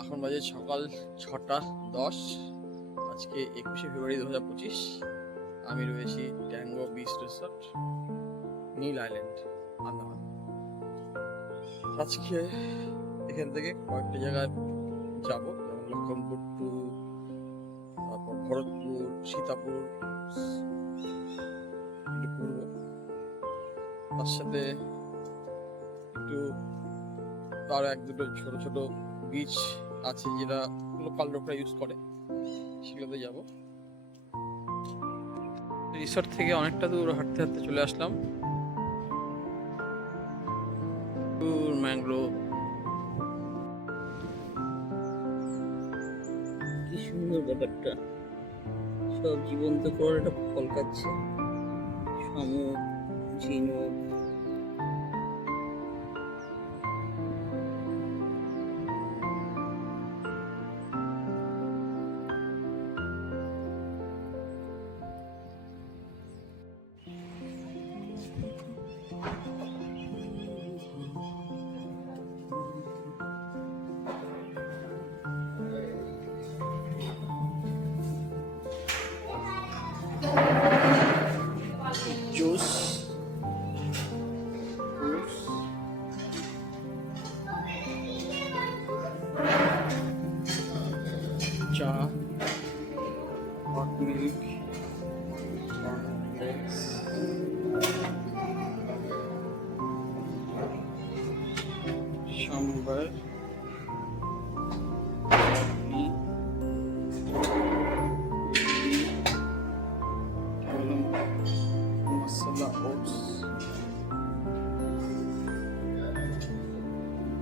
এখন বাজে সকাল 6:10। আজকে 21শে ফেব্রুয়ারি 2025। আমি রয়েছি ট্যাঙ্গো বিচ রিসর্ট, নীল আইল্যান্ড, আন্দামান। আজকে এখান থেকে কয়েকটা জায়গায় যাব, যেমন লক্ষণপুর টু, তারপর ভরতপুর, সীতাপুর একটু ঘুরবো। তার সাথে একটু তার এক দুটো ছোট ছোট বিচ আছে যেটা লোকাল লোকরা ইউজ করে, সেগুলোতে যাব। রিসর্ট থেকে অনেকটা দূর হাঁটতে হাঁটতে চলে আসলাম। ম্যাংগ্রোভ, কি সুন্দর ব্যাপারটা, সব জীবন্ত করার একটা ফল খাচ্ছে। শামুক, ঝিনুক, জুস, চা, হট মিল্ক, সাম্বার, মশলা, ওটস,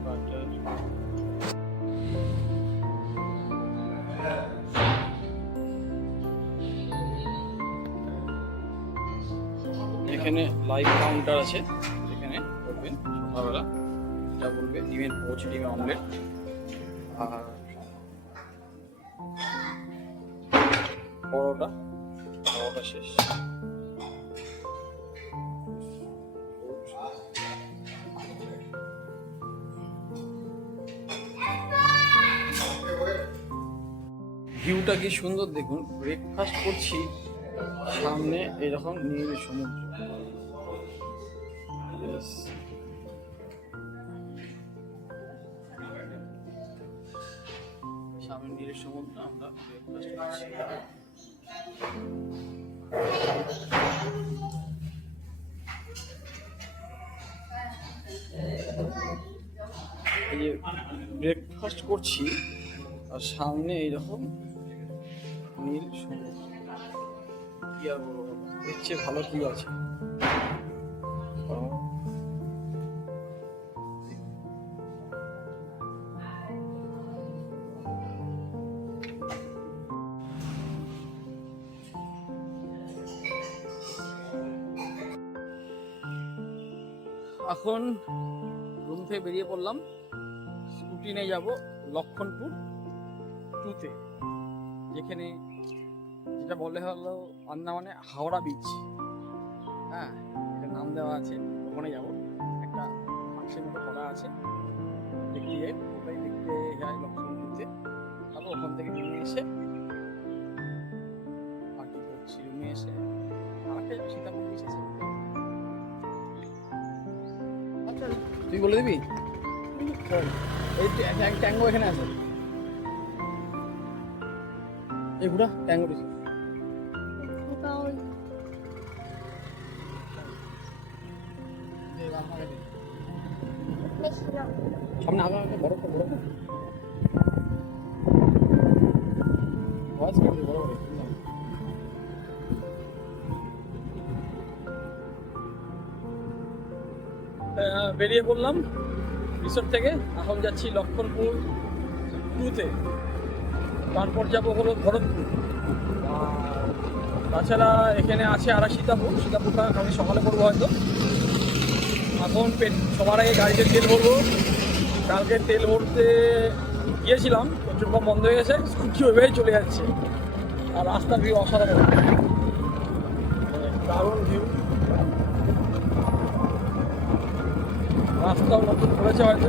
বাটার। এখানে লাইভ কাউন্টার আছে, এখানে করবেন সকালবেলা যা বলবে, ডিমের পোচ, ডিমের অমলেট, আর পরোটা শেষ। ভিউটা কি সুন্দর দেখুন। ব্রেকফাস্ট করছি, সামনে এরকম নীল সমুদ্র। সামনে নীল সমুদ্র, আমরা ব্রেকফাস্ট করছি। এই যে ব্রেকফাস্ট করছি আর সামনে এইরকম নীল সমুদ্র। কি আর বলবো, এর চেয়ে ভালো কি আছে। এখন রুম থেকে বেরিয়ে পড়লাম, স্কুটি নিয়ে যাব লক্ষণপুর টুতে, যেখানে যেটা বলে হলো আন্দামানে হাওড়া বিচ। হ্যাঁ, এটা নাম দেওয়া আছে। ওখানে যাব, একটা মাছের মতো করা আছে, দেখতে যাই, ওটাই দেখতে যাই লক্ষণপুরতে। তারপর ওখান থেকে রুমে এসে আর কি করছি, রুমে এসে আমাকে সীতাপুর বিচ আছে। আচ্ছা, তুই বলে দিবি। এই ট্যাঙ্গো এখানে আছে, এই ঘুরা ট্যাঙ্গো দিছে সামনে আগা আগা বড় বড় আওয়াজ করে বড় বড়। বেরিয়ে পড়লাম রিসোর্ট থেকে, এখন যাচ্ছি লক্ষণপুর টুতে, তারপর যাবো হলো ভরতপুর। আর তাছাড়া এখানে আছে আর সীতাপুরটা আমি সকালে করবো হয়তো। এখন সবার আগে গাড়িতে তেল ভরবো। কালকে তেল ভরতে গিয়েছিলাম, পেট্রোল পাম্প বন্ধ হয়ে গেছে, স্কুটি ওইভাবেই চলে যাচ্ছে। আর রাস্তার ভিউ অসাধারণ, দারুণ ভিউ। রাস্তাও নতুন করেছে হয়তো।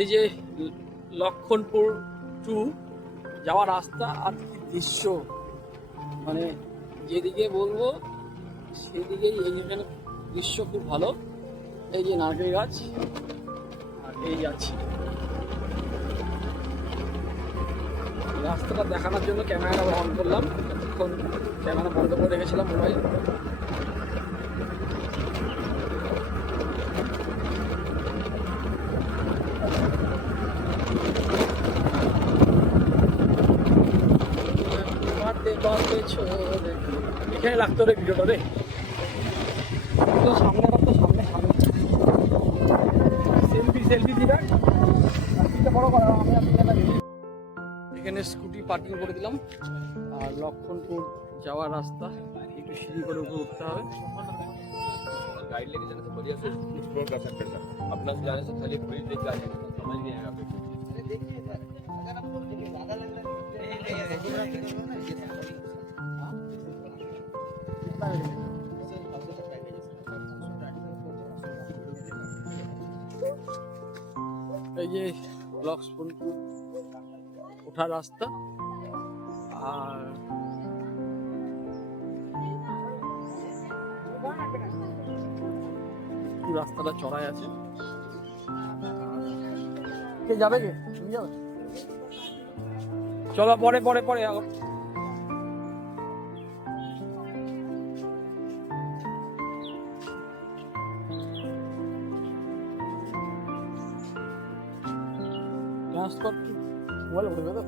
এই যে লক্ষণপুর টু যাওয়ার রাস্তা আর কি দৃশ্য, মানে যেদিকে বলবো সেদিকেই এইখানে দৃশ্য খুব ভালো। এই যে নারকেল গাছ আর এই যাচ্ছি। রাস্তাটা দেখানোর জন্য ক্যামেরাটা অন করলাম, এতক্ষণ ক্যামেরা বন্ধ করে রেখেছিলাম মোবাইল। এখানে লাগতো রে ভিডিওটা রে, সামনে রাখতো, সামনে সামনে সেলফি সেলফি দিবেন, বড় করা আমি এখানে স্কুটি পার্কিং করে দিলাম। আর লক্ষণপুর যাওয়ার রাস্তা একটু সিঁড়ি করে উপরে উঠতে হবে। गाइड लेके जाने से बढ़िया से एक्सप्लोर कर सकते हैं सर। अपना से जाने से खाली ब्रिज देख के आ जाएंगे, समझ नहीं आएगा फिर। এই যে লক্ষণপুর ওঠার রাস্তা, আর রাস্তাটা চড়াই আছে। কে যাবে, কে তুমি যাবে? চলো পরে পরে পরে আবার। ট্রান্সপোর্ট মোবাইল উঠবে তো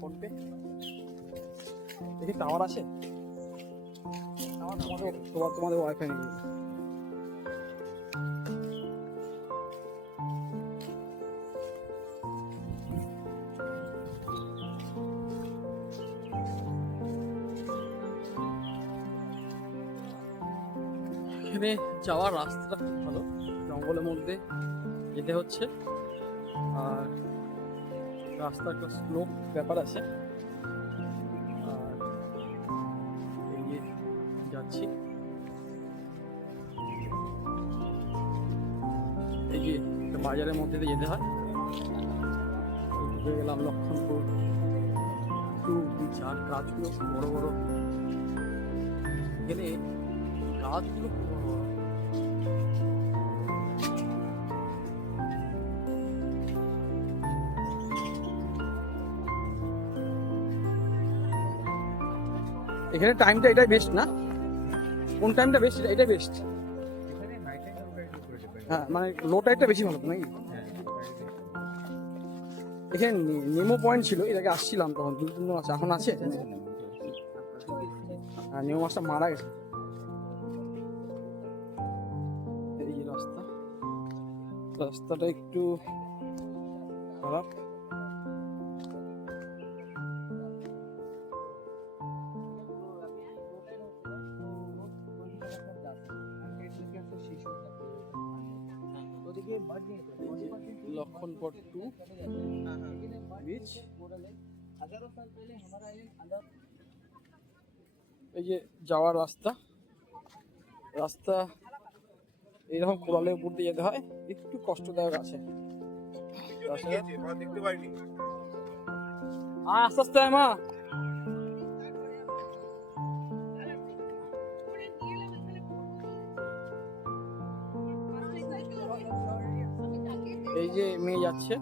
ফোনপে দেখি টাওয়ার আছে। তোমাদের ওয়াইফাই নেই। এখানে যাওয়ার রাস্তাটা খুব ভালো, জঙ্গলের মধ্যে যেতে হচ্ছে, আর রাস্তা একটা স্লোপ ব্যাপার আছে। আর এই যে যাচ্ছি, এই যে বাজারের মধ্যে দিয়ে যেতে হয়। ঢুকে গেলাম লক্ষণপুর টু বিচ। আর গাছগুলো খুব বড় বড়, এখানে গাছগুলো খুব বড় বড়। এখানে টাইমটা এটাই বেস্ট না? কোন টাইমটা বেস্ট? এটাই বেস্ট। হ্যাঁ, মানে লো টাইমটা বেশি ভালো নাকি? এখানে নেমো পয়েন্ট ছিল, এর আগে আসছিলাম তখন, 2-3 মাস এখন আছে। হ্যাঁ, নেমো মাছটা মারা গেছে। এই যে রাস্তাটা একটু খারাপ। Lakshanpur to beach. এই যে যাওয়ার রাস্তা, রাস্তা এইরকম কোরালের উপর দিয়ে যেতে হয়, একটু কষ্টদায়ক আছে। আস্তে আস্তে মা। এই যে মেয়ে যাচ্ছে,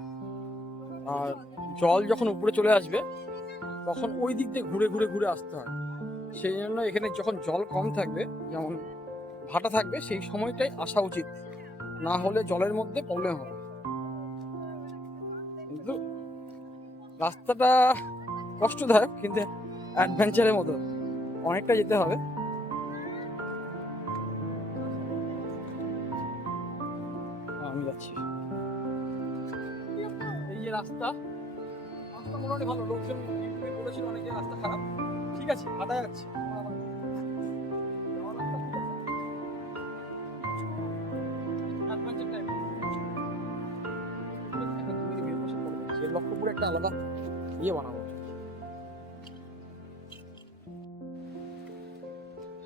আর জল যখন উপরে চলে আসবে তখন ওই দিক দিয়ে ঘুরে ঘুরে ঘুরে আসতে হয়। সেই জন্য এখানে যখন জল কম থাকবে, যেমন ভাটা থাকবে, সেই সময়টাই আসা উচিত, না হলে জলের মধ্যে প্রবলেম হবে। কিন্তু রাস্তাটা কষ্টদায়ক, কিন্তু অ্যাডভেঞ্চারের মতো, অনেকটা যেতে হবে। আমি যাচ্ছি। এই যে রাস্তা মোটামুটি ভালো, লোকজন বলেছিল অনেকে রাস্তা খারাপ, ঠিক আছে, হাঁটা যাচ্ছে। লক্ষ্যপুরে একটা আলাদা ইয়ে বানাবো।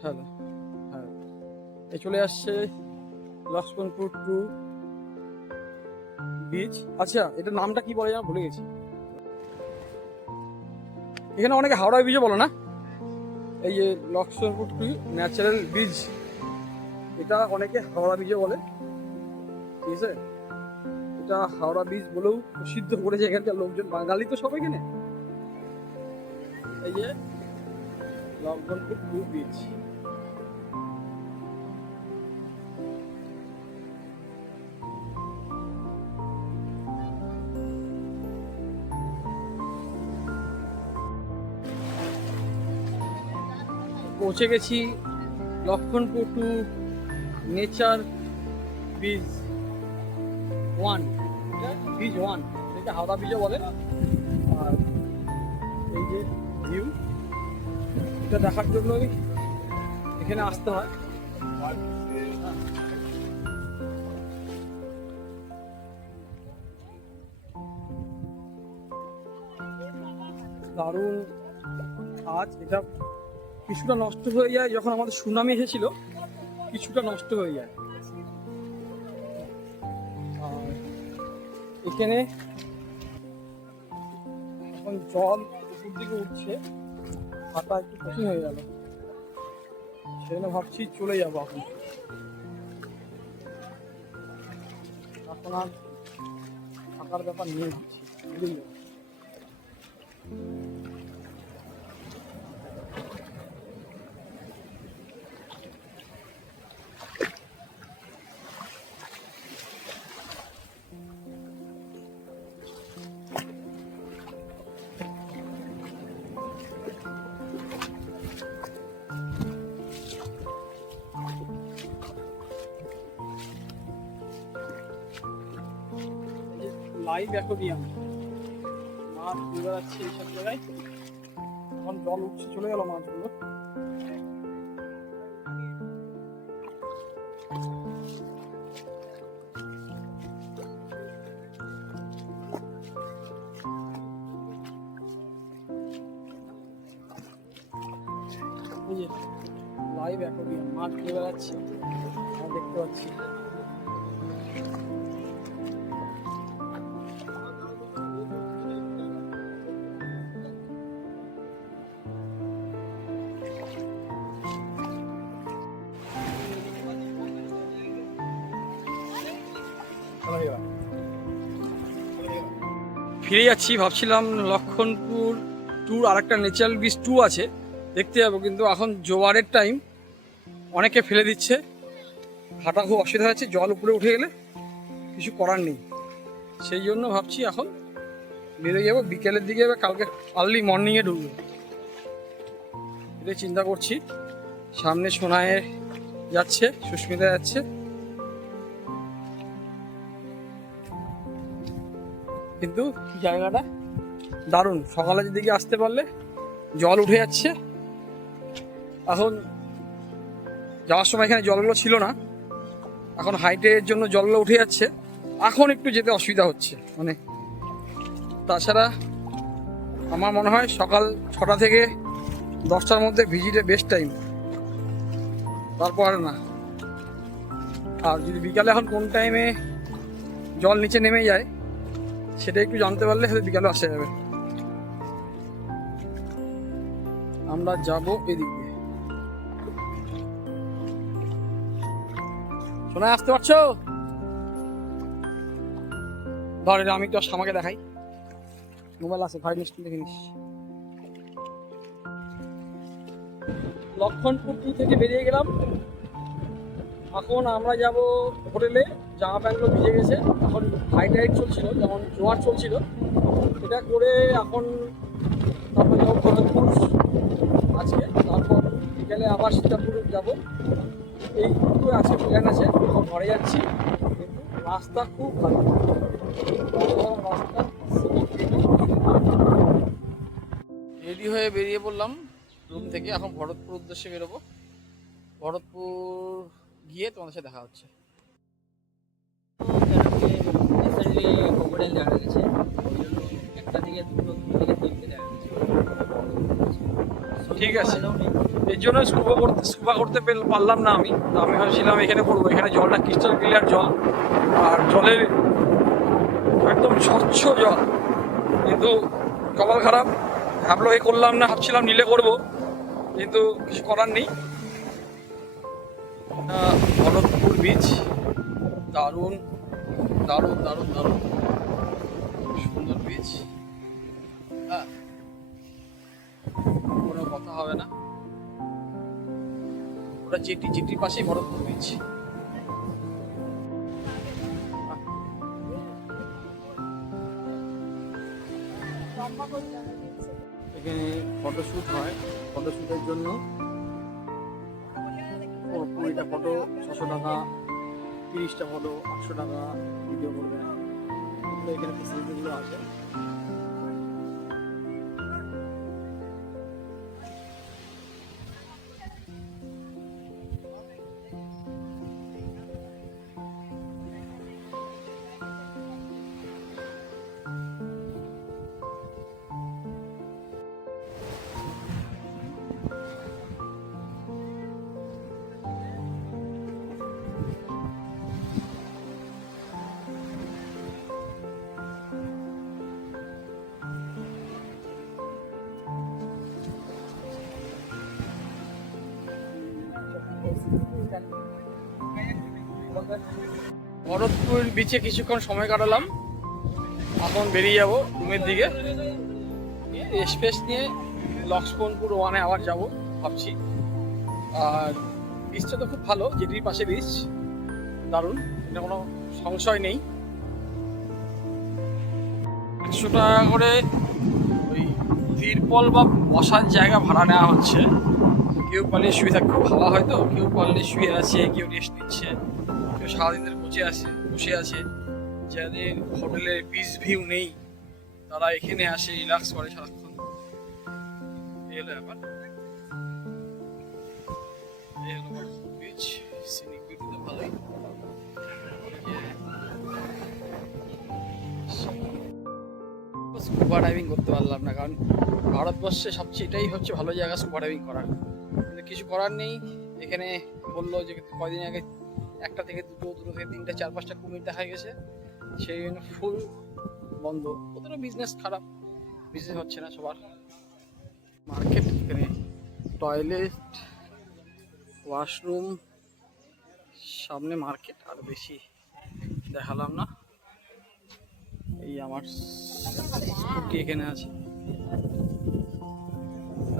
হ্যালো, হ্যাঁ, এই চলে আসছে লক্ষ্মণপুর টু বিচ। আচ্ছা, এটার নামটা কি বলে যেন ভুলে গেছি। এখানে অনেকে হাওড়া বিচও বলো না। এই যে লক্ষ্মণপুর টু ন্যাচারাল বিচ, এটা অনেকে হাওড়া বিচও বলে, ঠিক আছে। এটা হাওড়া বিচ বলেও প্রসিদ্ধ করেছে এখানকার লোকজন, বাঙালি তো সব এখানে। এই যে লক্ষ্মণপুর টু বিচ। পৌঁছে গেছি Lakshmanpur to nature beach 1, beach 1, এটা হাওড়া বিচও বলে। আর এই যে ভিউ, এটা দেখার জন্যই এখানে আসতে হয়। দারুণ আজ এটা কিছুটা নষ্ট হয়ে যায়, যখন আমাদের সুনামি এসেছিল কিছুটা নষ্ট হয়ে যায়। আর এখানে এখন জল উপর দিকে উঠছে, হাঁটা একটু কঠিন হয়ে গেল, সেজন্য ভাবছি চলে যাবো এখন। এখন আর থাকার ব্যাপার নিয়ে ভাবছি, বুঝলি। লাইভ অ্যাকোয়ারিয়াম, মাছ ঘুরে যাচ্ছে এইসব জায়গায়। এখন জল উঠছে, চলে গেল মাছগুলো। এই যে লাইভ অ্যাকোয়ারিয়াম, মাছ ঘুরে যাচ্ছে, দেখতে পাচ্ছি। ফিরে যাচ্ছি, ভাবছিলাম লক্ষ্মণপুর ট্যুর আর একটা ন্যাচারাল বিচ 2 আছে, দেখতে যাবো, কিন্তু এখন জোয়ারের টাইম, অনেকে ফেলে দিচ্ছে, হাঁটা খুব অসুবিধা হচ্ছে, জল উপরে উঠে গেলে কিছু করার নেই। সেই জন্য ভাবছি এখন বেরিয়ে যাবো বিকেলের দিকে, বা কালকে আর্লি মর্নিংয়ে ঢুকবো, এটাই চিন্তা করছি। সামনে সোনায় যাচ্ছে, সুস্মিতা যাচ্ছে। কিন্তু জায়গাটা দারুণ, সকালের দিকে আসতে পারলে জল উঠে যাচ্ছে। এখন যাওয়ার সময় এখানে জলগুলো ছিল না, এখন হাইটের জন্য জলগুলো উঠে যাচ্ছে, এখন একটু যেতে অসুবিধা হচ্ছে মানে। তাছাড়া আমার মনে হয় সকাল 6টা থেকে 10টার মধ্যে ভিজিটে বেস্ট টাইম, তারপর না। আর যদি বিকালে এখন কোন টাইমে জল নিচে নেমে যায় সেটা একটু জানতে পারলে হয়তো বিকালে আসা যাবে। আমরা যাব এদিক দিয়ে। শোনা আসতে পারছো? ধর এটা আমি তো আমাকে দেখাই, মোবাইল আছে, ভাই মিষ্টি দেখে নিস। লক্ষ্মণপুর থেকে বেরিয়ে গেলাম, এখন আমরা যাব হোটেলে। জামা প্যান্টগুলো ভিজে গেছে, এখন হাই টাইড চলছিল, যেমন জোয়ার চলছিল, এটা করে এখন তারপর যাবো ভরতপুর আজকে, তারপর বিকেলে আবার সীতাপুর যাব। এই দুটো আছে, প্ল্যান আছে। ঘরে যাচ্ছি, কিন্তু রাস্তা খুব ভালো, রাস্তা। রেডি হয়ে বেরিয়ে পড়লাম রুম থেকে, এখন ভরতপুর উদ্দেশ্যে বেরোবো। ভরতপুর গিয়ে তোমাদের সাথে দেখা হচ্ছে। ক্রোকোডাইল দেখা গেছে, ওই জন্য একটা থেকে দুটো থেকে 3টে দেখা গেছে। ঠিক আছে, এর জন্য স্কুবা করতে পারলাম না আমি। তো আমি ভাবছিলাম এখানে করবো, এখানে জলটা ক্রিস্টাল ক্লিয়ার জল, আর জলের একদম স্বচ্ছ জল। কিন্তু কপাল খারাপ, ভাবলো করলাম না, ভাবছিলাম নিলে করবো, কিন্তু কিছু করার নেই। ভরতপুর বিচ দারুণ দারুণ দারুণ দারুণ সুন্দর বিচ। হ্যাঁ, কোনো কথা হবে না, ওটা জেটির পাশেই ভরতপুর বিচ। এখানে ফটোশ্যুট হয়, ফটোশ্যুটের জন্য 20টা ফটো 600 টাকা, 30টা ফটো 800 টাকা, ভিডিও করবে এখানে ফেসিলিটিগুলো আছে। ভরতপুর বিচে কিছুক্ষণ সময় কাটালাম, এখন বেরিয়ে যাব রুমের দিকে। স্পেস নিয়ে লক্ষ্মণপুর 1-এ আবার যাব ভাবছি। আর বিচটা তো খুব ভালো, জেটির পাশে বিচ, দারুণ, এটা কোনো সংশয় নেই। 100 টাকা করে ওই তিরপল বা বসার জায়গা ভাড়া নেওয়া হচ্ছে। কেউ পারলে শুয়ে থাকতে, ভাবা হয়তো কেউ পারলে শুয়ে আছে, কেউ রেস্ট নিচ্ছে, কেউ সারাদিন ধরে বসে আছে। যাদের হোটেলের বিচ ভিউ নেই তারা এখানে আসে, রিল্যাক্স করে সারাক্ষণ। এই হলো ব্যাপার, এই হলো বিচ। সিনিক বিউটি তো ভালোই। স্কুবা ডাইভিং করতে পারলাম না, কারণ ভারতবর্ষে সবচেয়ে এটাই হচ্ছে ভালো জায়গা স্কুবা ডাইভিং করার। কিন্তু কিছু করার নেই। এখানে বললো যে কয়দিন আগে 1টা থেকে 2টো থেকে 3টা 4-5টা কুমির দেখা গেছে, সেই জন্য ফুল বন্ধ। ওদেরও বিজনেস খারাপ, বিজনেস হচ্ছে না সবার। মার্কেট, এখানে টয়লেট, ওয়াশরুম, সামনে মার্কেট, আর বেশি দেখালাম না। এই আমার স্কুটি এখানে আছে,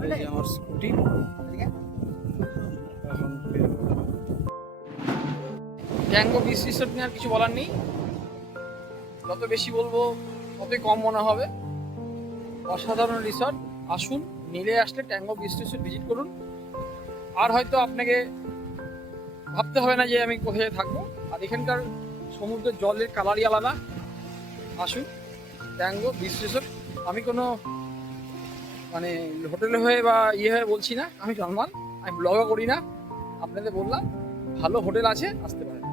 এই যে আমার স্কুটি। এখন ট্যাঙ্গো বিচ রিসোর্ট নিয়ে আর কিছু বলার নেই, যত বেশি বলবো ততই কম মনে হবে। অসাধারণ রিসর্ট, আসুন, নিলে আসলে ট্যাঙ্গো বিচ রিসোর্ট ভিজিট করুন। আর হয়তো আপনাকে ভাবতে হবে না যে আমি কোথায় থাকবো। আর এখানকার সমুদ্রের জলের কালারই আলাদা। আসুন ট্যাঙ্গো বিচ রিসোর্ট। আমি কোনো মানে হোটেলে হয়ে বা হয়ে বলছি না, আমি নর্মাল, আমি ব্লগও করি না, আপনাদের বললাম ভালো হোটেল আছে, আসতে পারেন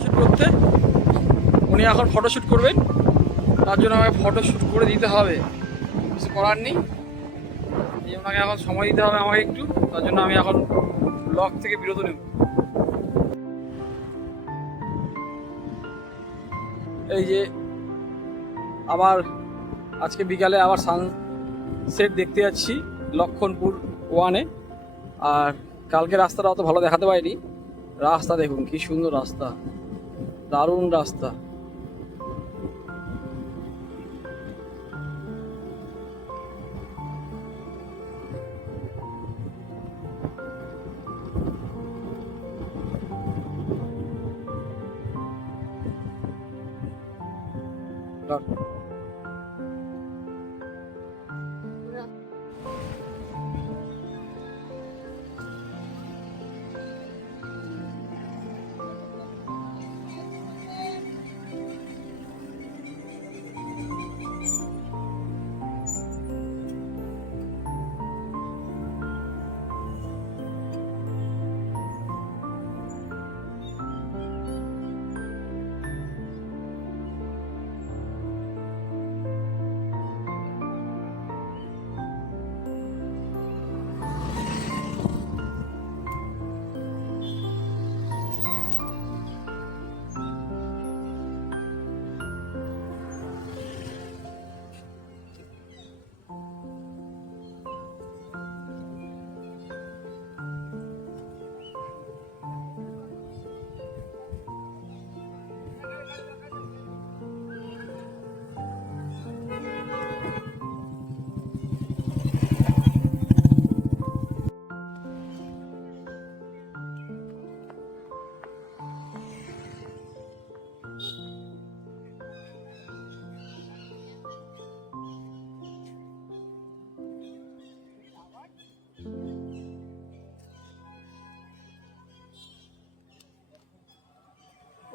শুট করতে। উনি এখন ফটোশ্যুট করবেন, তার জন্য আমাকে ফটোশ্যুট করে দিতে হবে, কিছু করার নেই। এই ওনাকে এখন সময় দিতে হবে আমাকে একটু, তার জন্য আমি এখন ব্লগ থেকে বিরত নেব। এই যে আবার আজকে বিকালে আবার সানসেট দেখতে যাচ্ছি লক্ষ্মণপুর 1-এ। আর কালকে রাস্তাটা অত ভালো দেখাতে পারিনি। রাস্তা দেখুন কি সুন্দর রাস্তা, দারুণ রাস্তা।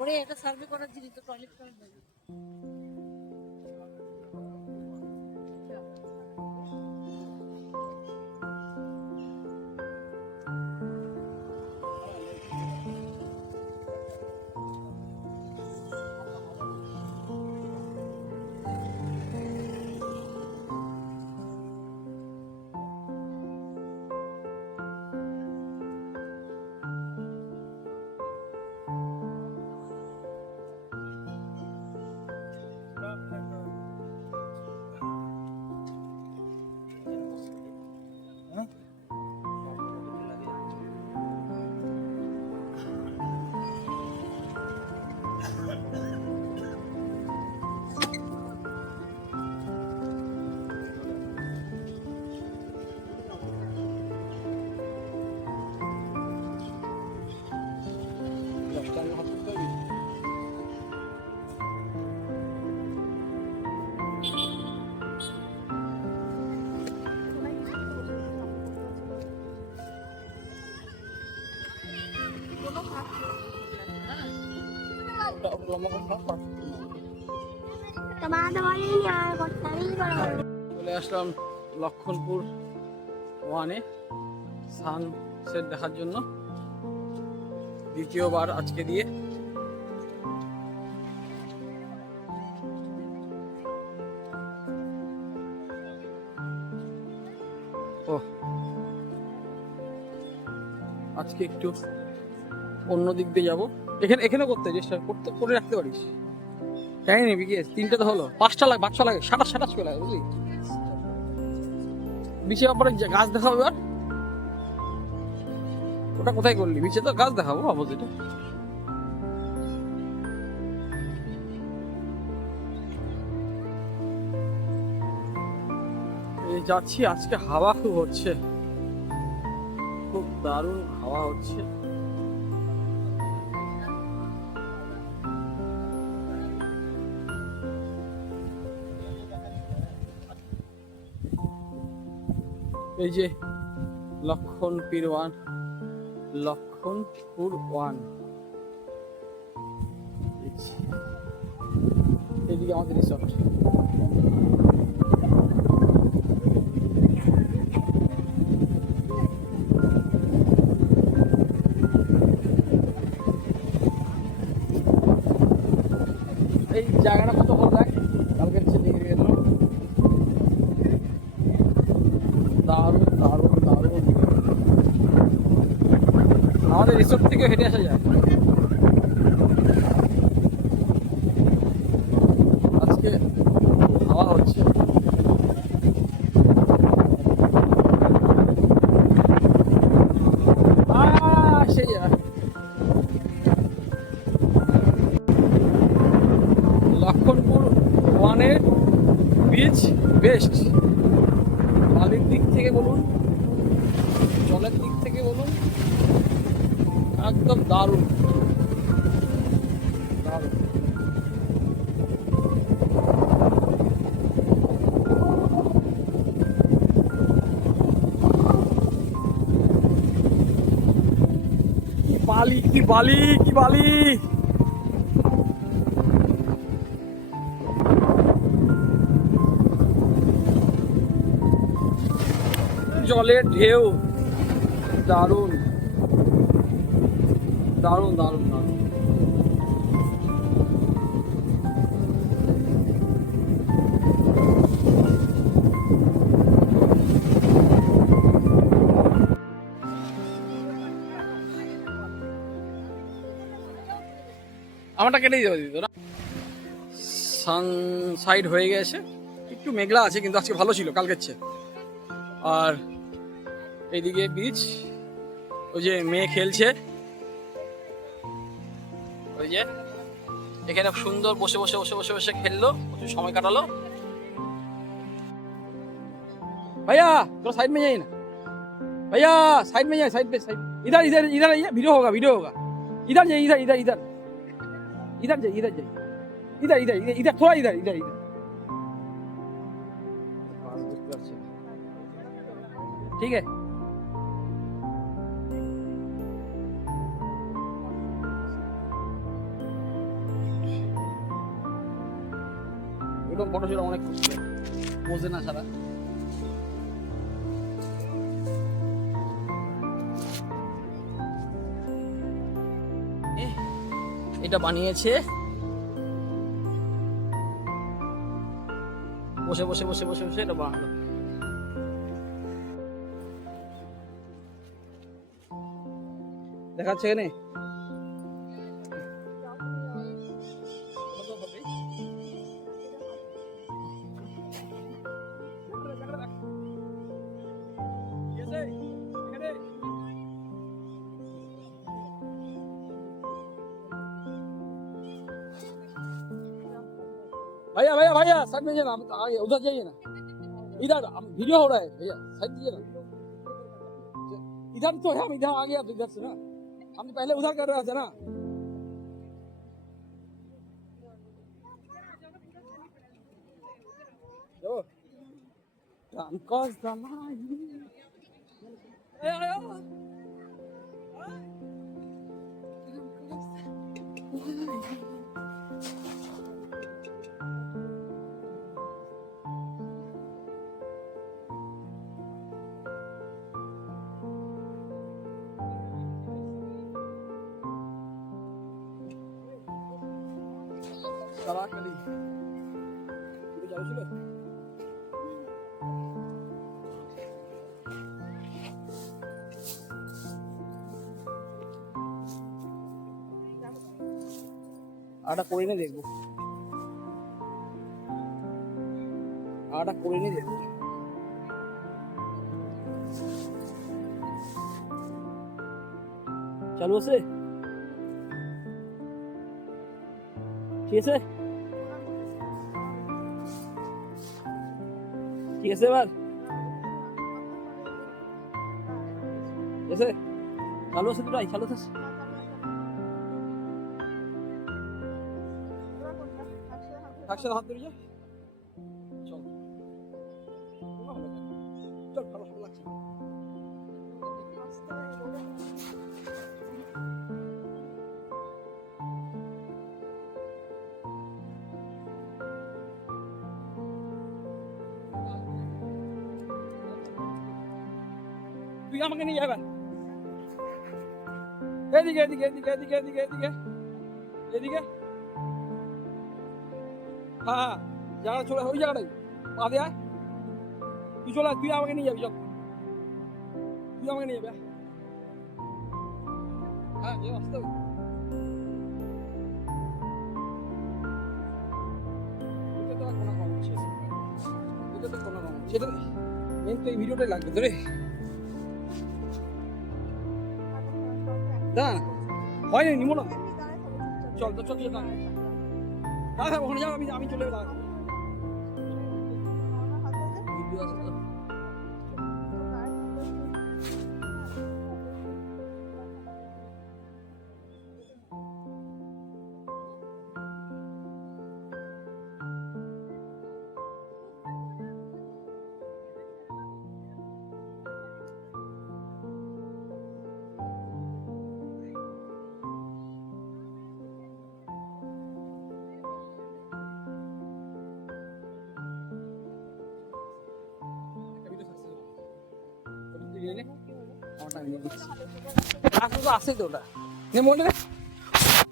ওরে এটা সার্ভে করার জিনিস তো টয়লেট করার জন্য। চলে আসলাম লক্ষণপুর ওয়ানে সানসেট দেখার জন্য, দ্বিতীয়বার আজকে দিয়ে। ও আজকে একটু অন্য দিক দিয়ে যাবো। এখানে করতে চেষ্টা করতে করে রাখতে পারিস। জানি নি বিকেস 3টা তো হলো, 5টা লাগে, 5টা লাগে, 27 করে লাগে বুঝলি। বিচে ব্যাপারে গাছ দেখাবো এবার। ওটা কোথায় করলি? বিচে তো গাছ দেখাবো অপোজিটে। এই যাচ্ছি, আজকে হাওয়া খুব হচ্ছে, খুব দারুণ হাওয়া হচ্ছে। এই যে লক্ষণপুর ওয়ান, এদিকে আমাদের রিসর্ট। এই জায়গাটা কত ভালো লাগে, কালকে দেখে গেল, দারুণ দারুণ দারুণ। আমাদের রিসোর্ট থেকে হেঁটে আসা যায়। আজকে হাওয়া হচ্ছে। সেই লক্ষণপুর ওয়ানের বিচ বেস্ট। বালির দিক থেকে বলুন, জলের দিক থেকে বলুন, একদম দারুণ দারুণ। কি বালি, কি বালি, কি বালি! জলের ঢেউ দারুণ দারুণ দারুণ দারুণ। আমারটা কেটেই যাবে দিদি তোরা। সানসাইড হয়ে গেছে, একটু মেঘলা আছে কিন্তু আজকে ভালো ছিল কালকের চেয়ে। আর এইদিকে বিচ, ওই যে মেয়ে খেলছে, ওই যে এখানে সুন্দর বসে বসে বসে বসে বসে খেললো, প্রচুর সময় কাটালো। भैया थोड़ा साइड में जाइए ना भैया, साइड में जाइए, साइड पे, साइड इधर इधर इधर आइए, वीडियो होगा इधर जाइए, इधर इधर इधर इधर जाइए, इधर जाइए, इधर इधर इधर इधर थोड़ा इधर इधर इधर। ठीक है, একদম ফটো ছিল অনেক খুশি বোঝে না সারা। এটা বানিয়েছে বসে বসে বসে বসে বসে এটা বানালো। দেখাচ্ছে এখানে भैया भैया भैया साइड में जाइए ना, आगे उधर जाइए ना, इधर वीडियो हो रहा है भैया, साइड दीजिए ना। इधर तो है, हम इधर आ गया, इधर से ना हम पहले उधर कर रहे थे ना। जो हमको Karakali. Itu jauh sih loh. Ada कोई नहीं देखो, ada कोई नहीं देखो। चलो से ठीक है ঠিক আছে এবার এসে চালু আছে দুটাই চালু আছে একসাথে হাত ধরে যা চল চল ভালো ভালো লাগছে তুই আমাকে নিয়ে যাবেন এদিকে এদিকে এদিকে এদিকে এদিকে এদিকে এদিকে হ্যাঁ হ্যাঁ জায়গা চলে ওই জায়গাটাই পা দেয় তুই চলে তুই আমাকে নিয়ে যাবি চল তুই আমাকে নিয়ে যাবি হ্যাঁ যে আসতে হবে এটা তো কোনো কম হচ্ছে এটা তো কোনো কম হচ্ছে এটা মেন তো এই ভিডিওটাই লাগবে তো রে না হয়নি নিমো না চল তো চল দাঁড়া দাঁড়া ওখানে যাও আমি চলে দাঁড়া ভিডিও আছে তো আসে তো ওটা মনে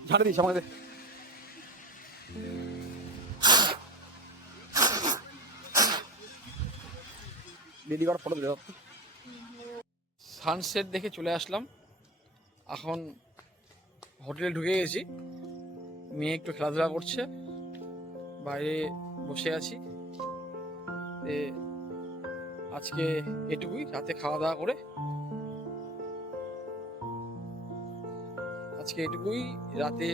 ঝাড়ে দিস আমাদের রেডি করা ফটো দেব সানসেট দেখে চলে আসলাম এখন হোটেলে ঢুকে গেছি মেয়ে একটু খেলাধুলা করছে বাইরে বসে আছি আজকে এটুকুই রাতে খাওয়া দাওয়া করে আজকে এটুকুই রাতে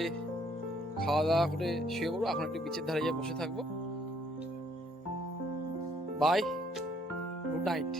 খাওয়া দাওয়া করে শুয়ে পড়বো এখন একটু বিচের ধারে গিয়ে বসে থাকবো বাই গুড নাইট